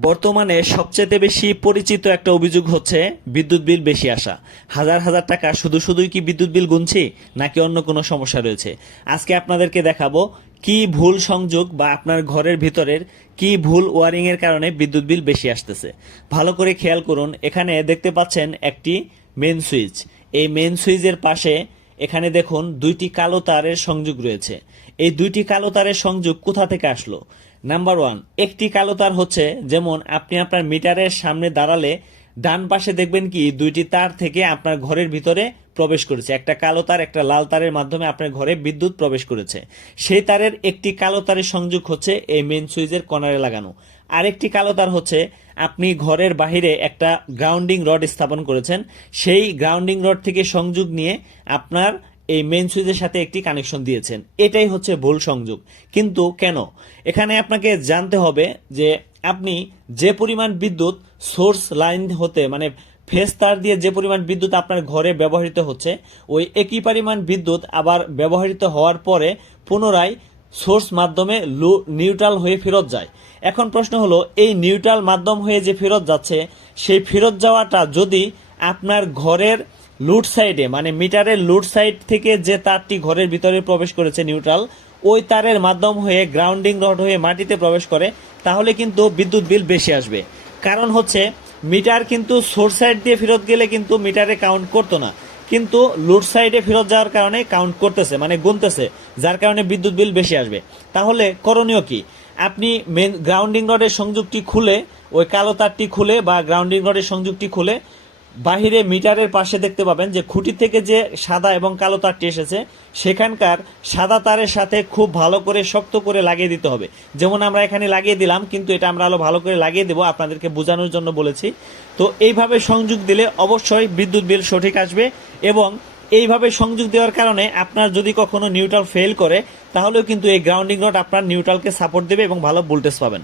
বর্তমানে সবচেয়ে বেশি পরিচিত একটা অভিযোগ হচ্ছে বিদ্যুৎ বিল বেশি আসা। হাজার হাজার টাকা শুধুই কি বিদ্যুৎ বিল গুনছি নাকি অন্য কোনো সমস্যা রয়েছে? আজকে আপনাদেরকে দেখাবো কি ভুল সংযোগ বা আপনার ঘরের ভিতরের কি ভুল ওয়ারিং এর কারণে বিদ্যুৎ বিল বেশি আসতেছে। ভালো করে খেয়াল করুন, এখানে দেখতে পাচ্ছেন একটি মেইন সুইচ। এই মেইন সুইচের পাশে এখানে দেখুন দুইটি কালো তারের সংযোগ রয়েছে। এই দুইটি কালো তারের সংযোগ কোথা থেকে আসলো? নাম্বার ওয়ান, একটি কালো তার হচ্ছে, যেমন আপনি আপনার মিটারের সামনে দাঁড়ালে ডান পাশে দেখবেন কি দুইটি তার থেকে আপনার ঘরের ভিতরে প্রবেশ করেছে। একটা কালো তার, একটা লাল তারের মাধ্যমে আপনার ঘরে বিদ্যুৎ প্রবেশ করেছে। সেই তারের একটি কালো তারের সংযোগ হচ্ছে এই মেইন সুইচের কর্নারে লাগানো। আরেকটি কালো তার হচ্ছে আপনি ঘরের বাহিরে একটা গ্রাউন্ডিং রড স্থাপন করেছেন, সেই গ্রাউন্ডিং রড থেকে সংযোগ নিয়ে আপনার এই মেইন সুইচের সাথে একটি কানেকশন দিয়েছেন। এটাই হচ্ছে ভুল সংযোগ। কিন্তু কেন? এখানে আপনাকে জানতে হবে যে আপনি যে পরিমাণ বিদ্যুৎ সোর্স লাইন হতে মানে ফেজ তার দিয়ে যে পরিমাণ বিদ্যুৎ আপনার ঘরে ব্যবহৃত হচ্ছে, ওই একই পরিমাণ বিদ্যুৎ আবার ব্যবহৃত হওয়ার পরে পুনরায় সোর্স মাধ্যমে নিউট্রাল হয়ে ফেরত যায়। এখন প্রশ্ন হলো, এই নিউট্রাল মাধ্যম হয়ে যে ফেরত যাচ্ছে, সেই ফেরত যাওয়াটা যদি আপনার ঘরের লুড সাইডে মানে মিটারের লুড সাইড থেকে যে তারটি ঘরের ভিতরে প্রবেশ করেছে নিউট্রাল, ওই তারের মাধ্যম হয়ে গ্রাউন্ডিং রড হয়ে মাটিতে প্রবেশ করে, তাহলে কিন্তু বিদ্যুৎ বিল বেশি আসবে। কারণ হচ্ছে মিটার কিন্তু সোর্স সাইড দিয়ে ফেরত গেলে কিন্তু মিটারে কাউন্ট করতো না, কিন্তু লুড সাইডে ফেরত যাওয়ার কারণে কাউন্ট করতেছে, মানে গুনতেছে, যার কারণে বিদ্যুৎ বিল বেশি আসবে। তাহলে করণীয় কি? আপনি মেন গ্রাউন্ডিং রডের সংযোগটি খুলে, ওই কালো তারটি খুলে বা গ্রাউন্ডিং রডের সংযোগটি খুলে বাহিরে মিটারের পাশে দেখতে পাবেন যে খুঁটি থেকে যে সাদা এবং কালো তারটি এসেছে, সেখানকার সাদা তারের সাথে খুব ভালো করে শক্ত করে লাগিয়ে দিতে হবে। যেমন আমরা এখানে লাগিয়ে দিলাম, কিন্তু এটা আমরা আরো ভালো করে লাগিয়ে দেবো, আপনাদেরকে বোঝানোর জন্য বলেছি। তো এইভাবে সংযোগ দিলে অবশ্যই বিদ্যুৎ বিল সঠিক আসবে। এবং এইভাবে সংযোগ দেওয়ার কারণে আপনার যদি কখনো নিউট্রাল ফেল করে, তাহলেও কিন্তু এই গ্রাউন্ডিং রড আপনার নিউট্রালকে সাপোর্ট দেবে এবং ভালো ভোল্টেজ পাবেন।